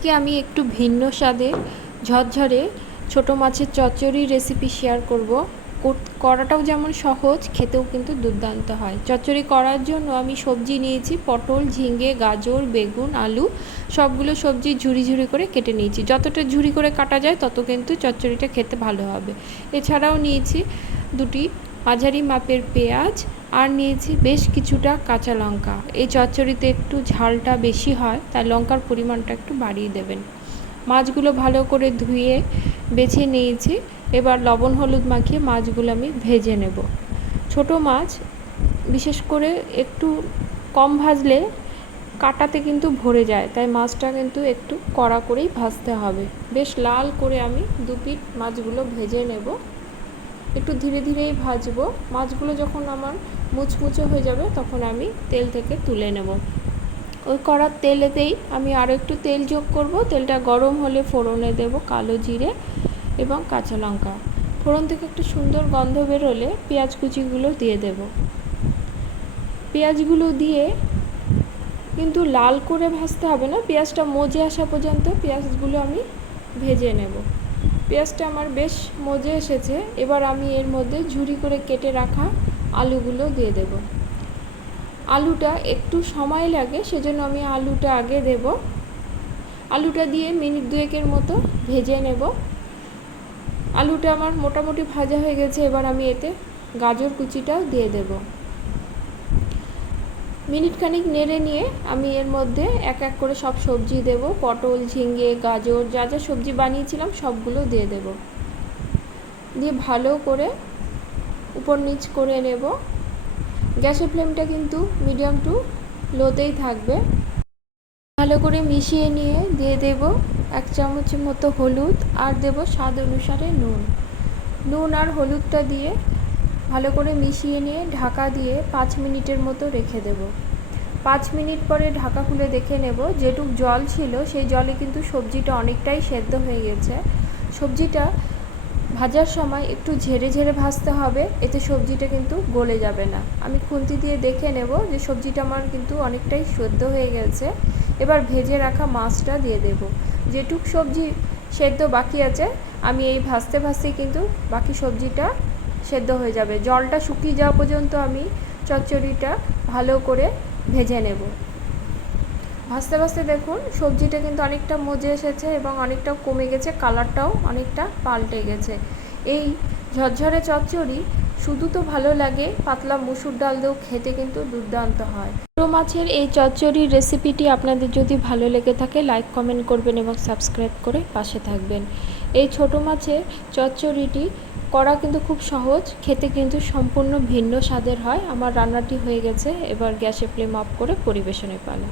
আজকে আমি একটু ভিন্ন স্বাদে ঝরঝরে ছোটো মাছের চচ্চড়ি রেসিপি শেয়ার করব। করাটাও যেমন সহজ, খেতেও কিন্তু দুর্দান্ত হয়। চচ্চড়ি করার জন্য আমি সবজি নিয়েছি পটল, ঝিঙে, গাজর, বেগুন, আলু, সবগুলো সবজি ঝুরি ঝুরি করে কেটে নিয়েছি। যতটা ঝুরি করে কাটা যায় তত কিন্তু চচ্চড়িটা খেতে ভালো হবে। এছাড়াও নিয়েছি দুটি মাঝারি মাপের পেঁয়াজ, আর নিয়েছি বেশ কিছুটা কাঁচা লঙ্কা। এই চচ্চড়িতে একটু ঝালটা বেশি হয়, তাই লঙ্কার পরিমাণটা একটু বাড়িয়ে দেবেন। মাছগুলো ভালো করে ধুয়ে বেছে নিয়েছি। এবার লবণ হলুদ মাখিয়ে মাছগুলো আমি ভেজে নেব। ছোট মাছ বিশেষ করে একটু কম ভাজলে কাটাতে কিন্তু ভরে যায়, তাই মাছটা কিন্তু একটু কড়া করেই ভাজতে হবে। বেশ লাল করে আমি দু পিঠ মাছগুলো ভেজে নেব। একটু ধীরে ধীরেই ভাজবো। মাছগুলো যখন আমার মুচমুচে হয়ে যাবে তখন আমি তেল থেকে তুলে নেব। ওই কড়ার তেলেতেই আমি আরও একটু তেল যোগ করব। তেলটা গরম হলে ফোড়নে দেব কালো জিরে এবং কাঁচা লঙ্কা। ফোড়ন থেকে একটু সুন্দর গন্ধ বেরোলে পেঁয়াজ কুচিগুলো দিয়ে দেব। পেঁয়াজগুলো দিয়ে কিন্তু লাল করে ভাজতে হবে না, পেঁয়াজটা মজে আসা পর্যন্ত পেঁয়াজগুলো আমি ভেজে নেব। পেঁয়াজটা আমার বেশ মজে এসেছে। এবার আমি এর মধ্যে ঝুরি করে কেটে রাখা আলুগুলো দিয়ে দেব। আলুটা একটু সময় লাগে, সেজন্য আমি আলুটা আগে দেব। আলুটা দিয়ে মিনিট দুয়েকের মতো ভেজে নেব। আলুটা আমার মোটামুটি ভাজা হয়ে গেছে। এবার আমি এতে গাজর কুচিটাও দিয়ে দেব। মিনিট খানিক নেড়ে নিয়ে আমি এর মধ্যে এক এক করে সব সবজি দেব। পটল, ঝিঙে, গাজর, যা যা সবজি বানিয়েছিলাম সবগুলো দিয়ে দেব। দিয়ে ভালো করে উপর নিচ করে নেব। গ্যাসের ফ্লেমটা কিন্তু মিডিয়াম টু লোতেই থাকবে। ভালো করে মিশিয়ে নিয়ে দিয়ে দেব 1 চামচের মতো হলুদ, আর দেব স্বাদ অনুসারে নুন আর হলুদটা দিয়ে ভালো করে মিশিয়ে নিয়ে ঢাকা দিয়ে 5 মিনিটের মতো রেখে দেব। 5 মিনিট পরে ঢাকা খুলে দেখে নেব, যেটুক জল ছিল সেই জলে কিন্তু সবজিটা অনেকটাই সেদ্ধ হয়ে গেছে। সবজিটা ভাজার সময় একটু ঝেড়ে ঝেড়ে ভাজতে হবে, এতে সবজিটা কিন্তু গলে যাবে না। আমি খুন্তি দিয়ে দেখে নেব যে সবজিটা আমার কিন্তু অনেকটাই সেদ্ধ হয়ে গেছে। এবার ভেজে রাখা মাছটা দিয়ে দেব। যেটুক সবজি সেদ্ধ বাকি আছে আমি এই ভাজতে ভাজতেই কিন্তু বাকি সবজিটা সেদ্ধ হয়ে যাবে। জলটা শুকিয়ে যাওয়া পর্যন্ত আমি চচ্চড়িটা ভালো করে ভেজে নেব। ভাজতে ভাজতে দেখুন সবজিটা কিন্তু অনেকটা মজে এসেছে এবং অনেকটা কমে গেছে, কালারটাও অনেকটা পাল্টে গেছে। এই ঝরঝরে চচ্চড়ি শুধু তো ভালো লাগে, পাতলা মুসুর ডাল দিয়েও খেতে কিন্তু দুর্দান্ত হয়। ছোটো মাছের এই চচ্চড়ির রেসিপিটি আপনাদের যদি ভালো লেগে থাকে লাইক কমেন্ট করবেন এবং সাবস্ক্রাইব করে পাশে থাকবেন। এই ছোটো মাছের চচ্চড়িটি করা কিন্তু খুব সহজ, খেতে কিন্তু সম্পূর্ণ ভিন্ন স্বাদের হয়। আমার রান্নাটি হয়ে গেছে, এবার গ্যাসের ফ্লেম অফ করে পরিবেশনের পালা।